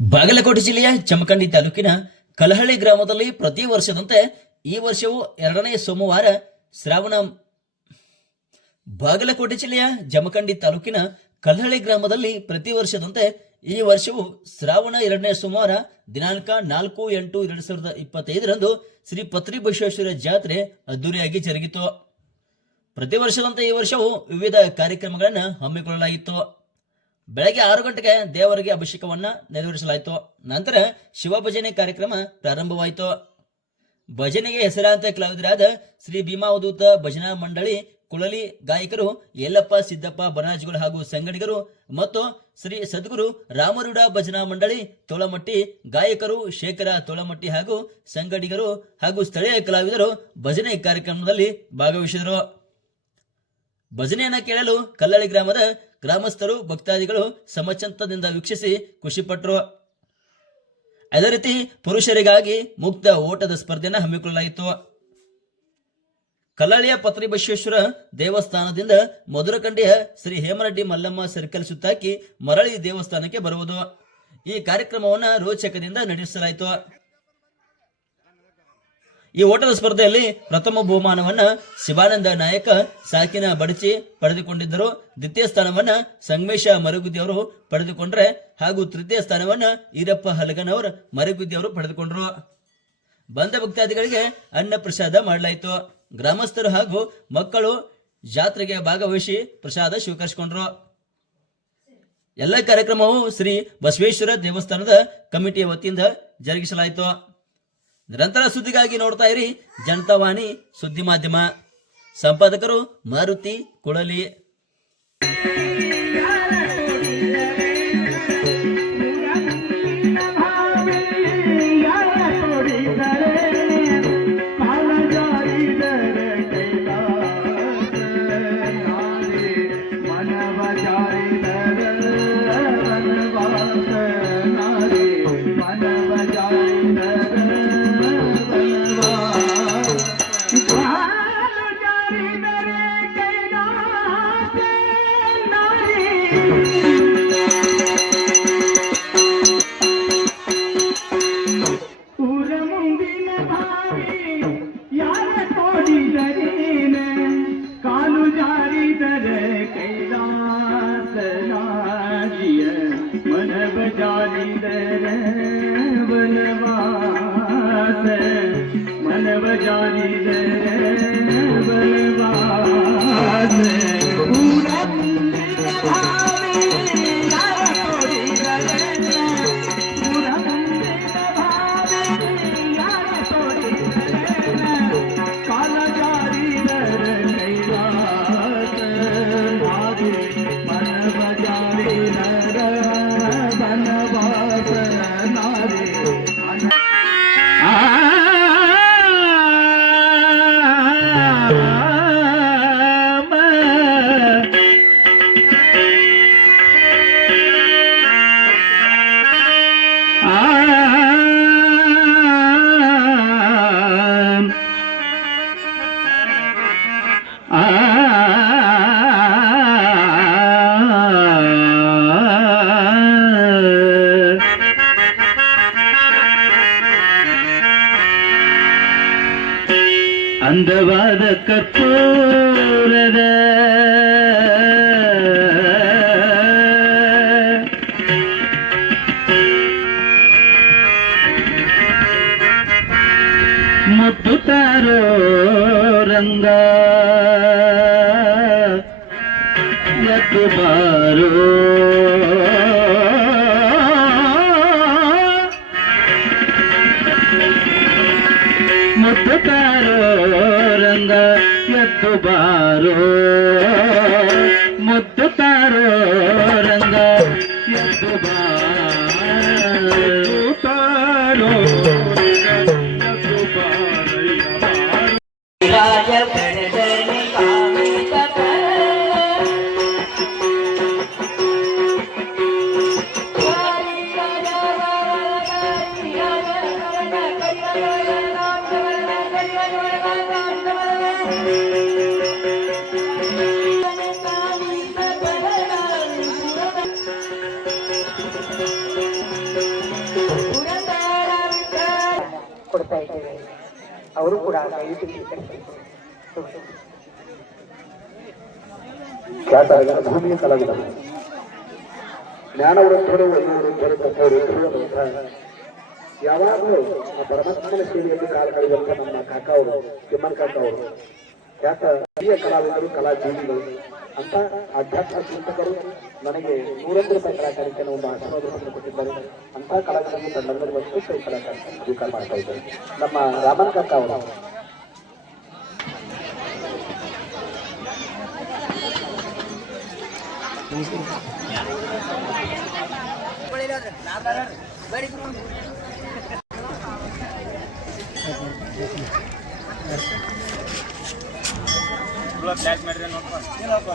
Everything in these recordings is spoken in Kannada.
ಬಾಗಲಕೋಟೆ ಜಿಲ್ಲೆಯ ಚಮಕಂಡಿ ತಾಲೂಕಿನ ಕಲಹಳ್ಳಿ ಗ್ರಾಮದಲ್ಲಿ ಪ್ರತಿ ವರ್ಷದಂತೆ ಈ ವರ್ಷವೂ ಎರಡನೇ ಸೋಮವಾರ ಶ್ರಾವಣ ಬಾಗಲಕೋಟೆ ಜಿಲ್ಲೆಯ ಜಮಖಂಡಿ ತಾಲೂಕಿನ ಕಲಹಳ್ಳಿ ಗ್ರಾಮದಲ್ಲಿ ಪ್ರತಿ ವರ್ಷದಂತೆ ಈ ವರ್ಷವೂ ಶ್ರಾವಣ ಎರಡನೇ ಸೋಮವಾರ ದಿನಾಂಕ ನಾಲ್ಕು ಎಂಟು ಎರಡು ಸಾವಿರದ ಇಪ್ಪತ್ತೈದರಂದು ಶ್ರೀ ಪತ್ರಿ ಬಸವೇಶ್ವರ ಜಾತ್ರೆ ಅದ್ದೂರಿಯಾಗಿ ಜರುಗಿತು. ಪ್ರತಿ ವರ್ಷದಂತೆ ಈ ವರ್ಷವೂ ವಿವಿಧ ಕಾರ್ಯಕ್ರಮಗಳನ್ನು ಹಮ್ಮಿಕೊಳ್ಳಲಾಗಿತ್ತು. ಬೆಳಗ್ಗೆ ಆರು ಗಂಟೆಗೆ ದೇವರಿಗೆ ಅಭಿಷೇಕವನ್ನ ನೆರವೇರಿಸಲಾಯಿತು. ನಂತರ ಶಿವಭಜನೆ ಕಾರ್ಯಕ್ರಮ ಪ್ರಾರಂಭವಾಯಿತು. ಭಜನೆಗೆ ಹೆಸರಾಂತ ಕಲಾವಿದರಾದ ಶ್ರೀ ಭೀಮಾವಧೂತ ಭಜನಾ ಮಂಡಳಿ, ಕುಳಲಿ ಗಾಯಕರು ಯಲ್ಲಪ್ಪ, ಸಿದ್ದಪ್ಪ, ಬನರಾಜ್ಗಳು ಹಾಗೂ ಸಂಗಡಿಗರು ಮತ್ತು ಶ್ರೀ ಸದ್ಗುರು ರಾಮರುಡ ಭಜನಾ ಮಂಡಳಿ, ತೋಳಮಟ್ಟಿ ಗಾಯಕರು ಶೇಖರ ತೋಳಮಟ್ಟಿ ಹಾಗೂ ಸಂಗಡಿಗರು ಹಾಗೂ ಸ್ಥಳೀಯ ಕಲಾವಿದರು ಭಜನೆ ಕಾರ್ಯಕ್ರಮದಲ್ಲಿ ಭಾಗವಹಿಸಿದರು. ಭಜನೆಯನ್ನು ಕೇಳಲು ಕಲ್ಲಳ್ಳಿ ಗ್ರಾಮದ ಗ್ರಾಮಸ್ಥರು, ಭಕ್ತಾದಿಗಳು ಸಮಚಂತದಿಂದ ವೀಕ್ಷಿಸಿ ಖುಷಿಪಟ್ಟರು ಅದೇ ರೀತಿ ಪುರುಷರಿಗಾಗಿ ಮುಕ್ತ ಓಟದ ಸ್ಪರ್ಧೆಯನ್ನು ಹಮ್ಮಿಕೊಳ್ಳಲಾಯಿತು. ಕಲ್ಲಾಳಿಯ ಪತ್ರಿ ಬಸವೇಶ್ವರ ದೇವಸ್ಥಾನದಿಂದ ಮಧುರಕಂಡಿಯ ಶ್ರೀ ಹೇಮರೆಡ್ಡಿ ಮಲ್ಲಮ್ಮ ಸರ್ಕಲ್ ಸುತ್ತಾಕಿ ಮರಳಿ ದೇವಸ್ಥಾನಕ್ಕೆ ಬರುವುದು. ಈ ಕಾರ್ಯಕ್ರಮವನ್ನು ರೋಚಕದಿಂದ ನಡೆಸಲಾಯಿತು. ಈ ಓಟದ ಸ್ಪರ್ಧೆಯಲ್ಲಿ ಪ್ರಥಮ ಬಹುಮಾನವನ್ನ ಶಿವಾನಂದ ನಾಯಕ, ಸಾಕಿನ ಬಡಚಿ ಪಡೆದುಕೊಂಡಿದ್ದರು. ದ್ವಿತೀಯ ಸ್ಥಾನವನ್ನ ಸಂಗಮೇಶ ಮರಗುದ್ದಿ ಅವರು ಪಡೆದುಕೊಂಡ್ರೆ ಹಾಗೂ ತೃತೀಯ ಸ್ಥಾನವನ್ನ ಈರಪ್ಪ ಹಲಗನ್ ಅವರು ಮರಗುದ್ದಿ ಅವರು ಪಡೆದುಕೊಂಡ್ರು. ಬಂದ ಭಕ್ತಾದಿಗಳಿಗೆ ಅನ್ನ ಪ್ರಸಾದ ಮಾಡಲಾಯಿತು. ಗ್ರಾಮಸ್ಥರು ಹಾಗೂ ಮಕ್ಕಳು ಜಾತ್ರೆಗೆ ಭಾಗವಹಿಸಿ ಪ್ರಸಾದ ಸ್ವೀಕರಿಸಿಕೊಂಡ್ರು. ಎಲ್ಲ ಕಾರ್ಯಕ್ರಮವು ಶ್ರೀ ಬಸವೇಶ್ವರ ದೇವಸ್ಥಾನದ ಕಮಿಟಿಯ ವತಿಯಿಂದ ಜರುಗಿಸಲಾಯಿತು. ನಿರಂತರ ಸುದ್ದಿಗಾಗಿ ನೋಡ್ತಾ ಇರಿ. ಜನತಾವಾಣಿ ಸುದ್ದಿ ಮಾಧ್ಯಮ. ಸಂಪಾದಕರು ಮಾರುತಿ ಕುಳಲಿ caniler ಅಂದವಾದ ಕರ್ಪೂರದ ಮುತ್ತು ತಾರೋ ರಂಗ ಎದ್ದು ಬಾರೋ. ತಾರೋ ರಂಗ ಎದ್ದು ಬಾರೋ. ಮುತ್ತು ಇದ್ದೇವೆ. ಅವರು ಕೂಡ ದಯವಿಟ್ಟು ಕಲಾವಿದ. ಜ್ಞಾನವೃದ್ಧರು ವೈಜ್ಞಾನಿಕರು ತಪ್ಪವರು ಯಾವಾಗಲೂ ಆ ಪರಮಾತ್ಮನ ಸೇವೆಯಲ್ಲಿ ಕಾಲ ಕಳೆದಂತ ನಮ್ಮ ಕಾಕ ಅವರು ತಿಮ್ಮನ್ ಕಾಕ ಅವರು ಖ್ಯಾತ ಹಿರಿಯ ಕಲಾವಿದರು, ಕಲಾಜೀವಿಗಳು ಅಂತ ಆಧ್ಯಾತ್ಮ ಚಿಂತಕರು ನನಗೆ ನೂರೊಂದು ರೂಪಾಯಿ ಕಲಾಕಾರಿಕೆ ಒಂದು ಆಶೀರ್ವಾದವನ್ನು ಕೊಟ್ಟಿದ್ದಾರೆ. ಅಂತ ಕಲಾಕಾರರು ತಂಡದಲ್ಲಿ ವಸ್ತು ರೂಪಾಯಿ ಕಲಾಕಾರ ಸ್ವೀಕಾರ ಮಾಡ್ತಾ ಇದ್ದಾರೆ. ನಮ್ಮ ರಾಮನ್ ಕಾಕ ಅವರು. ಫುಲ್ಲ ಬ್ಲ್ಯಾಕ್ ಮಾಡಿದ್ರೆ ನೋಡಪ್ಪ ಇಲ್ಲಪ್ಪ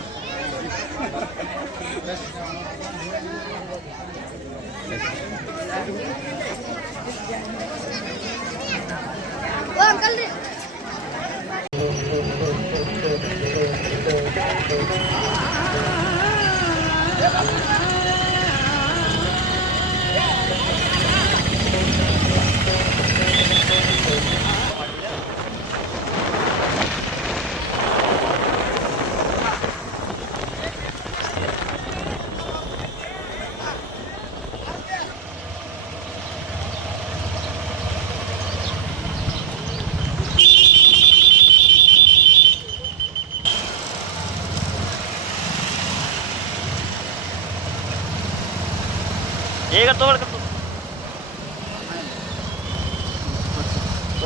ಈಗ ತಗೊಳ್ಕ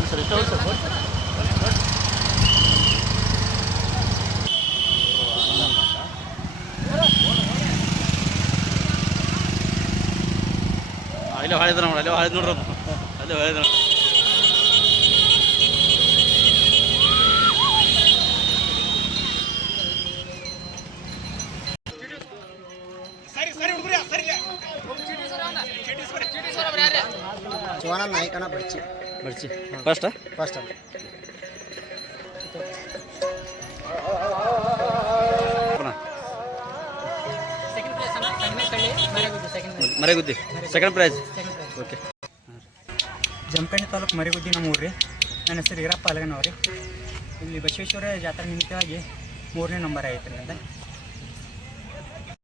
ಸರಿ ಸರಿ ಅಲ್ಲೇ ಹಾಳಿದ್ರ ನೋಡಿ ಅಲ್ಲೇ ಹಾಳಿದ್ ನೋಡ್ರಿ ಅಲ್ಲೇ ಹಾಳಿದ್ರ ಶಿವಾನಂದ ನಾಯ್ಕನ ಬಡ್ಚಿ ಬರ್ಚಿ ಫಸ್ಟ್ ಫಸ್ಟ್ ಅಲ್ಲ Mareguddi second prize okay Jamkhandi taluk Mariguddi ನಮ್ಮ ಊರು ರೀ ನನ್ನ ಹೆಸರು ಈರಪ್ಪ ಅಲಗನವ್ರಿ ಇಲ್ಲಿ ಬಸವೇಶ್ವರ ಜಾತ್ರೆ ನಿಮಿತ್ತವಾಗಿ ಮೂರನೇ ನಂಬರ್ ಆಗೈತೆ ರೀ ನಂದು